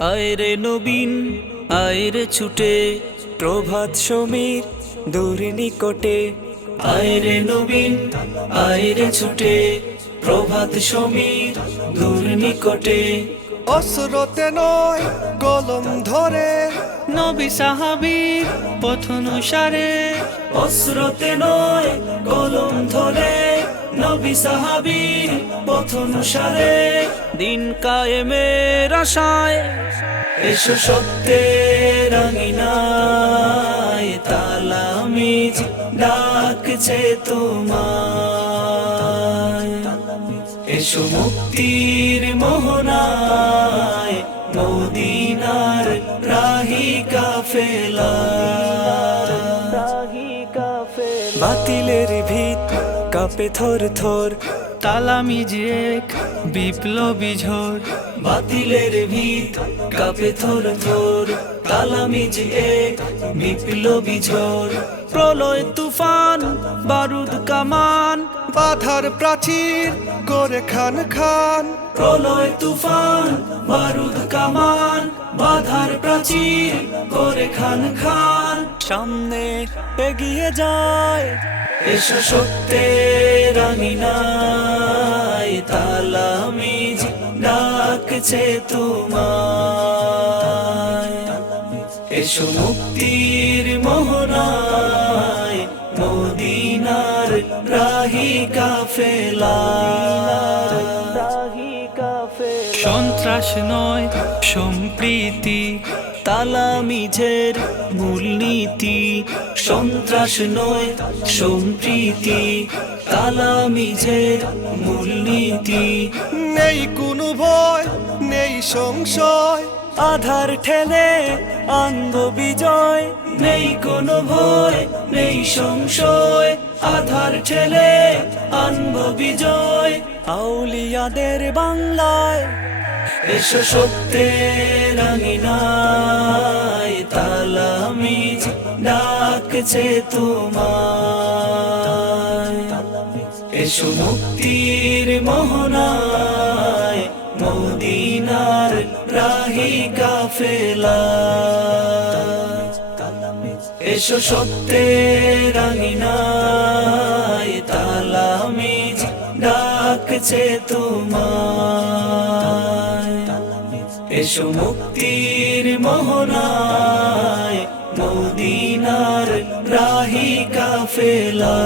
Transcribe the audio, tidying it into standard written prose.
আয় রে নবীন আয় রে ছুটে, প্রভাত সমীর দূর নিকটে। আয় রে নবীন আয় রে ছুটে, প্রভাত সমীর দূর নিকটে। অসরতে নয় কলম ধরে, নবী সাহাবীর পথ অনুসারে। অস্রতে নয় কলম ধরে, নবী সাহাবীর পথ অনুসারে। দিন কায়েমের আশায় এসো সত্যের আঙিনায়, তালামিজ ডাকছে তোমায়। এসো মুক্তির মোহনায়, মদিনার রাহি কাফেলা। বাতিলের ভিত কাঁপে থর থর, তালামিজ এক বিপ্লবী ঝড়। বাতিলের ভিত কাঁপে থর থর, তালামিজ এক বিপ্লবী ঝড়। প্রলয় তুফান বারুদ কামান, বাধার প্রাচীর করে খান খান। প্রলয় তুফান বারুদ কামান, বাধার প্রাচীর করে খান খান। সামনে এগিয়ে যায় এসো সত্যের আঙিনায়, তালামিজ ডাকছে তোমায়। এসো মুক্তির মোহনায়, মদিনার রাহি কাফেলা। সন্ত্রাস নয় সম্প্রীতি, তালামিজের মূলনীতি। সন্ত্রাস নয় সম্প্রীতি, তালামিজের মূলনীতি। নেই কোনো ভয় নেই সংশয়, আধার ঠেলে আনব বিজয়। নেই কোনো ভয় নেই সংশয়, আধার ঠেলে আনব বিজয়। আউলিয়াদের বাংলায় এসো সত্যের আঙিনায়, তালামিজ ডাকছে তোমায়। এসো মুক্তির মোহনায়, মদিনার রাহি কাফেলা। এসো সত্যের আঙিনায়, তালামিজ ডাকছে তোমায়। এসো মুক্তির মোহনায়, মদিনার রাহি কাফেলা।